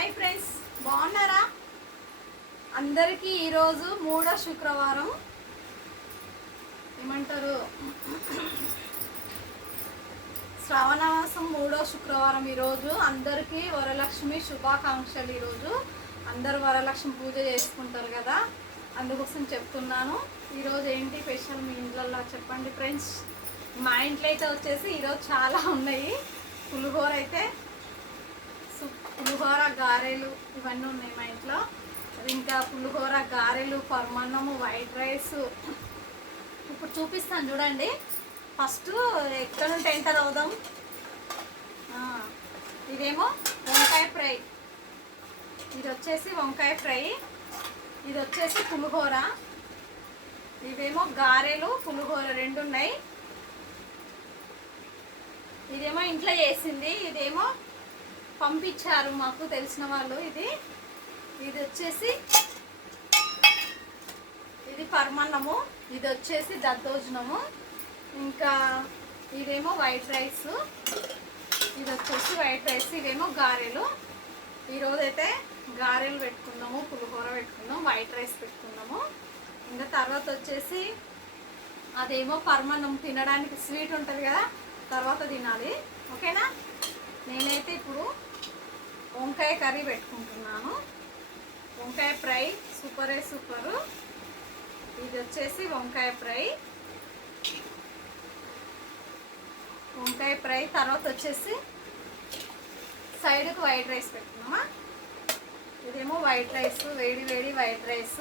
Hi friends, బాగున్నారా? అందరికీ ఈరోజు మూడో శుక్రవారం ఏమంటారు, శ్రావణ మాసం మూడో శుక్రవారం. ఈరోజు అందరికీ వరలక్ష్మి శుభాకాంక్షలు. ఈరోజు అందరూ వరలక్ష్మి పూజ చేసుకుంటారు కదా, అందుకోసం చెప్తున్నాను. ఈరోజు ఏంటి స్పెషల్ మీ ఇంట్లో చెప్పండి ఫ్రెండ్స్. మా ఇంట్లో అయితే వచ్చేసి ఈరోజు చాలా ఉన్నాయి. పులిహోర అయితే పులిహోర, గారెలు ఇవన్నీ ఉన్నాయి మా ఇంట్లో. ఇంకా పులిహోర, గారెలు, పరమాన్నము, వైట్ రైస్. ఇప్పుడు చూపిస్తాను చూడండి. ఫస్ట్ ఎక్కడ నుండి ఎంటర్ అవుదాం. ఇదేమో వంకాయ ఫ్రై, ఇది వచ్చేసి వంకాయ ఫ్రై, ఇది వచ్చేసి పులిహోర, ఇవేమో గారెలు, పులిహోర రెండు ఉన్నాయి. ఇదేమో ఇంట్లో చేసింది, ఇదేమో పంపించారు మాకు తెలిసిన వాళ్ళు. ఇది వచ్చేసి ఇది పరమాన్నము, ఇది వచ్చేసి దద్దోజనము, ఇంకా ఇదేమో వైట్ రైస్, ఇది వచ్చేసి వైట్ రైస్, ఇవేమో గారెలు. ఈరోజైతే గారెలు పెట్టుకున్నాము, పులిహోర పెట్టుకున్నాము, వైట్ రైస్ పెట్టుకున్నాము. ఇంకా తర్వాత వచ్చేసి అదేమో పరమాన్నం, తినడానికి స్వీట్ ఉంటుంది కదా, తర్వాత తినాలి. ఓకేనా? నేనైతే ఇప్పుడు వంకాయ కర్రీ పెట్టుకుంటున్నాను. వంకాయ ఫ్రై సూపరే సూపరు. ఇది వచ్చేసి వంకాయ ఫ్రై, వంకాయ ఫ్రై. తర్వాత వచ్చేసి సైడ్కి వైట్ రైస్ పెట్టుకున్నామా. ఇదేమో వైట్ రైస్, వేడి వేడి వైట్ రైస్.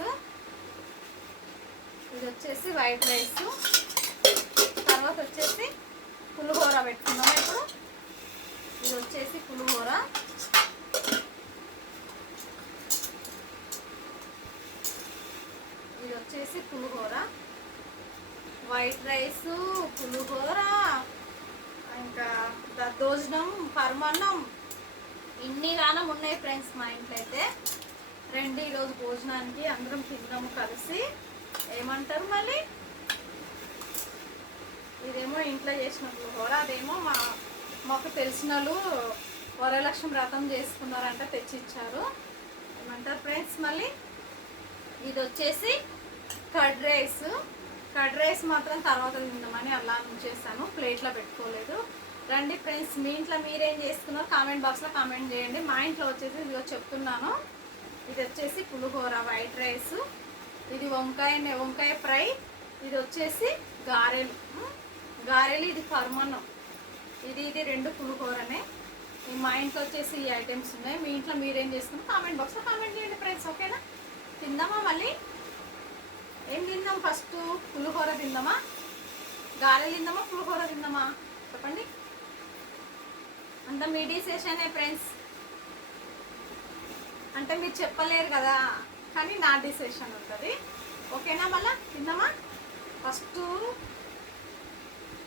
ఇది వచ్చేసి వైట్ రైస్. తర్వాత వచ్చేసి పులిహోర పెట్టుకున్నాము. ఇప్పుడు ఇది వచ్చేసి పులిహోర, ఇది వచ్చేసి పులిహోర, వైట్ రైస్, పులిహోర, ఇంకా దద్దోజనం, పరమాన్నం, ఇన్ని గానం ఉన్నాయి ఫ్రెండ్స్ మా ఇంట్లో అయితే. రండి ఈరోజు భోజనానికి అందరం తిన్నాము కలిసి. ఏమంటారు మళ్ళీ? ఇదేమో ఇంట్లో చేసిన పులిహోర, అదేమో మాకు తెలిసిన వాళ్ళు వరలక్ష్మి వ్రతం చేసుకున్నారంట, తెచ్చి ఇచ్చారు. ఏమంటారు ఫ్రెండ్స్ మళ్ళీ? ఇది వచ్చేసి కర్డ్ రైస్. కర్డ్ రైస్ మాత్రం తర్వాత తిందామని అలా ఉంచేసాను, ప్లేట్లో పెట్టుకోలేదు. రండి ఫ్రెండ్స్, మీ ఇంట్లో మీరేం చేసుకున్నారో కామెంట్ బాక్స్లో కామెంట్ చేయండి. మా ఇంట్లో వచ్చేసి ఇదిగో చెప్తున్నాను. ఇది వచ్చేసి పులిహోర, వైట్ రైస్, ఇది వంకాయ ఫ్రై, ఇది వచ్చేసి గారెలు, ఇది పరమాన్నం, ఇది రెండు పులిహోరనే. మా ఇంట్లో వచ్చేసి ఈ ఐటమ్స్ ఉన్నాయి. మీ ఇంట్లో మీరేం చేసుకున్నారో కామెంట్ బాక్స్లో కామెంట్ చేయండి ఫ్రెండ్స్. ఓకేనా? తిందామా మళ్ళీ? ఏం తిందాం ఫస్ట్? పులిహోర తిందామా, గారెలు తిందామా, పులిహోర తిందామా చెప్పండి. అంతా మీ డిసిషనే ఫ్రెండ్స్. అంటే మీరు చెప్పలేరు కదా, కానీ నా డిసిషన్ ఉంటుంది. ఓకేనా? మళ్ళీ తిందామా? ఫస్ట్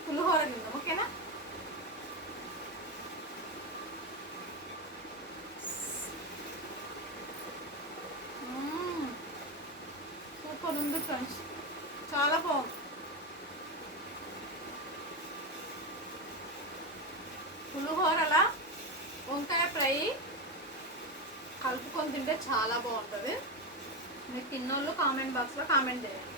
పులిహోర తిందాం. ఓకేనా? సూపర్ ఉంది ఫ్రెండ్స్, చాలా బాగుంది. పులిహోరలా వంకాయ ఫ్రై కలుపుకొని తింటే చాలా బాగుంటుంది. మీరు తిన్నోళ్ళు కామెంట్ బాక్స్లో కామెంట్ చేయండి.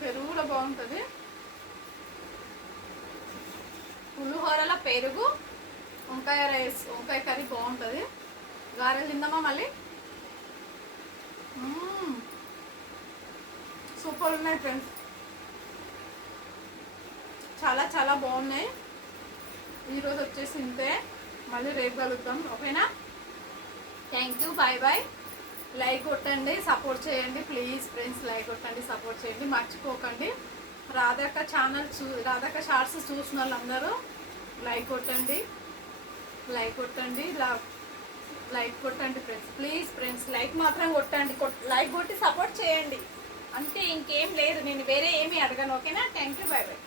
పెరుగు కూడా బాగుంటుంది. పులిహోరలో పెరుగు, వంకాయ రైస్, వంకాయ కర్రీ బాగుంటుంది. గారెలు తిందామా మళ్ళీ? సూపర్ ఉన్నాయి ఫ్రెండ్స్, చాలా చాలా బాగున్నాయి. ఈరోజు వచ్చేసి ఇంతే, మళ్ళీ రేపు కలుద్దాం. ఓకేనా? Thank you, bye bye. Like కొట్టండి, సపోర్ట్ చేయండి ప్లీజ్ ఫ్రెండ్స్. లైక్ కొట్టండి, సపోర్ట్ చేయండి, మర్చిపోకండి. రాధక్క ఛానల్ రాధక్క షార్ట్స్ చూసిన వాళ్ళందరూ లైక్ కొట్టండి, లైక్ కొట్టండి ఫ్రెండ్స్. ప్లీజ్ ఫ్రెండ్స్, లైక్ మాత్రం కొట్టండి. లైక్ కొట్టి సపోర్ట్ చేయండి అంతే, ఇంకేం లేదు. నేను వేరే ఏమీ అడగను. ఓకేనా? Thank you, bye bye.